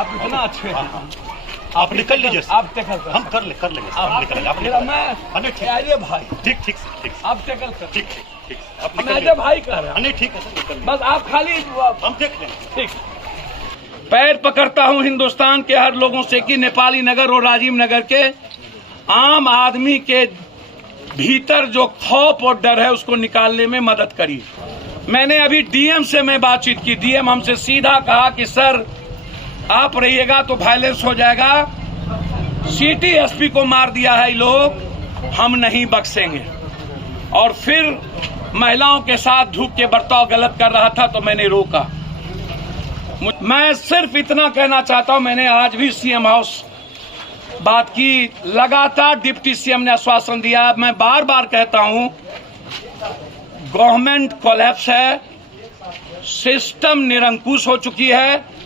आप इतना अच्छे हैं। आप निकल लीजिए। आप टैकल कर, हम कर लेंगे। आप निकल मैं आइए भाई, ठीक आप टैकल कर, ठीक आप मैं निकल आइए भाई कह रहे हैं। नहीं ठीक है सर, निकल बस आप खाली हम देख लेंगे। ठीक। पैर पकड़ता हूं हिंदुस्तान के हर लोगों से कि नेपाली नगर और राजीव नगर के आम आदमी के भीतर जो खौफ और डर है उसको निकालने में मदद करिए। मैंने अभी डीएम से मैं बातचीत की। डीएम हमसे सीधा कहा कि सर आप रहिएगा तो वायलेंस हो जाएगा। सिटी एसपी को मार दिया है ये लोग, हम नहीं बख्शेंगे। और फिर महिलाओं के साथ धूप के बर्ताव गलत कर रहा था तो मैंने रोका। मैं सिर्फ इतना कहना चाहता हूं, मैंने आज भी सीएम हाउस बात की, लगातार डिप्टी सीएम ने आश्वासन दिया। मैं बार बार कहता हूं गवर्नमेंट कोलैप्स है, सिस्टम निरंकुश हो चुकी है।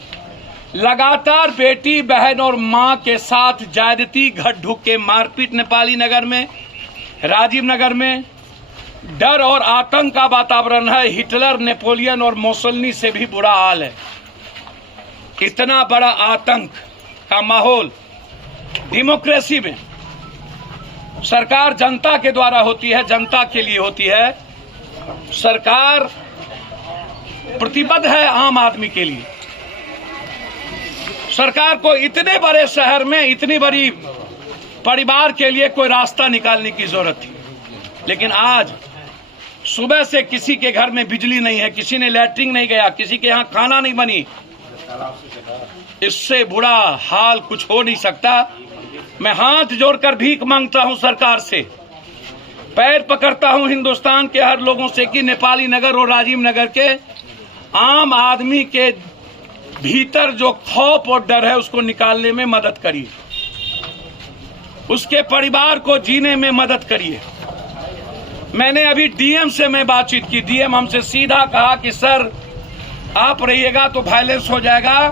लगातार बेटी बहन और मां के साथ ज्यादती, घट ढुक के मारपीट नेपाली नगर में, राजीव नगर में डर और आतंक का वातावरण है। हिटलर, नेपोलियन और मोसोलिनी से भी बुरा हाल है। इतना बड़ा आतंक का माहौल डेमोक्रेसी में सरकार जनता के द्वारा होती है, जनता के लिए होती है। सरकार प्रतिबद्ध है आम आदमी के लिए। सरकार को इतने बड़े शहर में इतनी बड़ी परिवार के लिए कोई रास्ता निकालने की जरूरत थी, लेकिन आज सुबह से किसी के घर में बिजली नहीं है, किसी ने लैट्रिन नहीं गया, किसी के यहाँ खाना नहीं बनी। इससे बुरा हाल कुछ हो नहीं सकता। मैं हाथ जोड़कर भीख मांगता हूं सरकार से, पैर पकड़ता हूं हिंदुस्तान के हर लोगों से कि नेपाली नगर और राजीव नगर के आम आदमी के भीतर जो खौफ और डर है उसको निकालने में मदद करिए। उसके परिवार को जीने में मदद करिए। मैंने अभी डीएम से मैं बातचीत की। डीएम हमसे सीधा कहा कि सर आप रहिएगा तो वायलेंस हो जाएगा।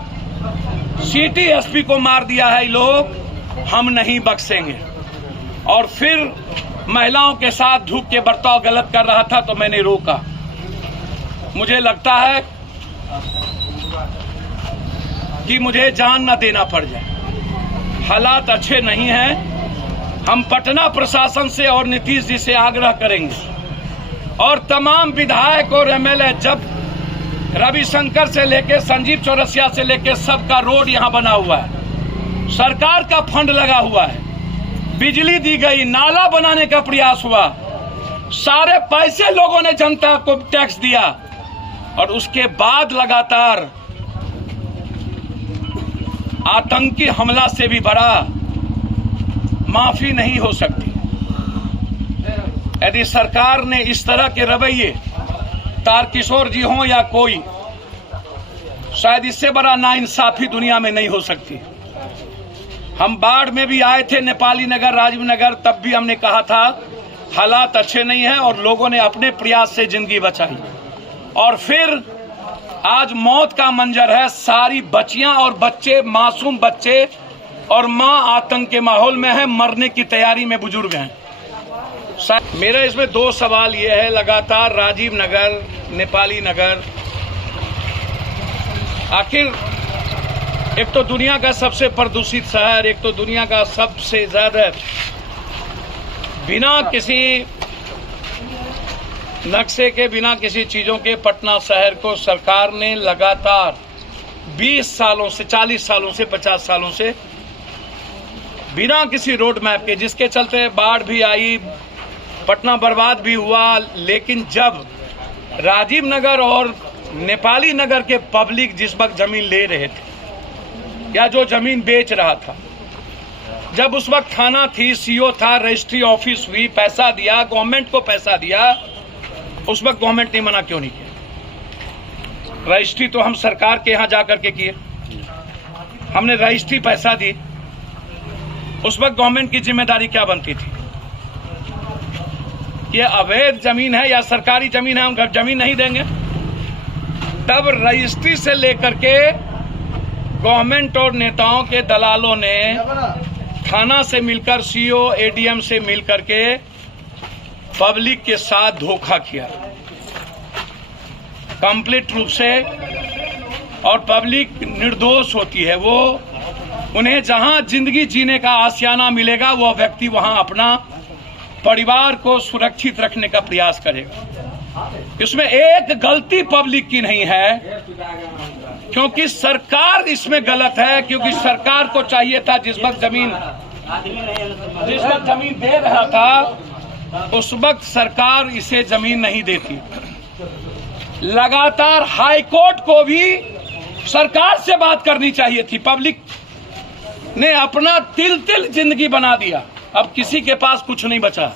सिटी एसपी को मार दिया है ये लोग, हम नहीं बख्शेंगे। और फिर महिलाओं के साथ धूप के बर्ताव गलत कर रहा था तो मैंने रोका। मुझे लगता है कि मुझे जान न देना पड़ जाए। हालात अच्छे नहीं हैं। हम पटना प्रशासन से और नीतीश जी से आग्रह करेंगे और तमाम विधायक और एमएलए, जब रविशंकर से लेकर संजीव चौरसिया से लेकर सबका रोड यहाँ बना हुआ है, सरकार का फंड लगा हुआ है, बिजली दी गई, नाला बनाने का प्रयास हुआ, सारे पैसे लोगों ने जनता को टैक्स दिया, और उसके बाद लगातार आतंकी हमला से भी बड़ा माफी नहीं हो सकती। यदि सरकार ने इस तरह के रवैये, तारकिशोर जी हों या कोई, शायद इससे बड़ा नाइंसाफी दुनिया में नहीं हो सकती। हम बाढ़ में भी आए थे नेपाली नगर, राजीव नगर, तब भी हमने कहा था हालात अच्छे नहीं हैं और लोगों ने अपने प्रयास से जिंदगी बचाई। और फिर आज मौत का मंजर है। सारी बच्चियां और बच्चे, मासूम बच्चे और मां आतंक के माहौल में है, मरने की तैयारी में बुजुर्ग हैं। मेरा इसमें दो सवाल ये है, लगातार राजीव नगर, नेपाली नगर, आखिर एक तो दुनिया का सबसे प्रदूषित शहर, एक तो दुनिया का सबसे ज्यादा बिना किसी नक्शे के, बिना किसी चीजों के पटना शहर को सरकार ने लगातार 20 सालों से, 40 सालों से, 50 सालों से बिना किसी रोड मैप के, जिसके चलते बाढ़ भी आई, पटना बर्बाद भी हुआ। लेकिन जब राजीव नगर और नेपाली नगर के पब्लिक जिस वक्त जमीन ले रहे थे या जो जमीन बेच रहा था, जब उस वक्त थाना थी, सीओ था, रजिस्ट्री ऑफिस हुई, पैसा दिया, गवर्नमेंट को पैसा दिया, उस वक्त गवर्नमेंट ने मना क्यों नहीं किया? रजिस्ट्री तो हम सरकार के यहां जाकर के किए, हमने रजिस्ट्री पैसा दी। उस वक्त गवर्नमेंट की जिम्मेदारी क्या बनती थी? ये अवैध जमीन है या सरकारी जमीन है, हम जमीन नहीं देंगे। तब रजिस्ट्री से लेकर के गवर्नमेंट और नेताओं के दलालों ने थाना से मिलकर, सीओ, एडीएम से मिलकर के पब्लिक के साथ धोखा किया। कंप्लीट रूप से और पब्लिक निर्दोष होती है। वो उन्हें जहां जिंदगी जीने का आशियाना मिलेगा वह व्यक्ति वहां अपना परिवार को सुरक्षित रखने का प्रयास करेगा। इसमें एक गलती पब्लिक की नहीं है, क्योंकि सरकार इसमें गलत है, क्योंकि सरकार को चाहिए था जिस वक्त जमीन दे रहा था उस वक्त सरकार इसे जमीन नहीं देती। लगातार हाई कोर्ट को भी सरकार से बात करनी चाहिए थी। पब्लिक ने अपना तिल तिल जिंदगी बना दिया, अब किसी के पास कुछ नहीं बचा।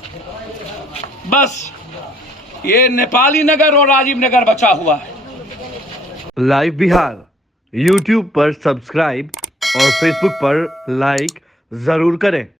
बस ये नेपाली नगर और राजीव नगर बचा हुआ है। लाइव बिहार YouTube पर सब्सक्राइब और Facebook पर लाइक जरूर करें।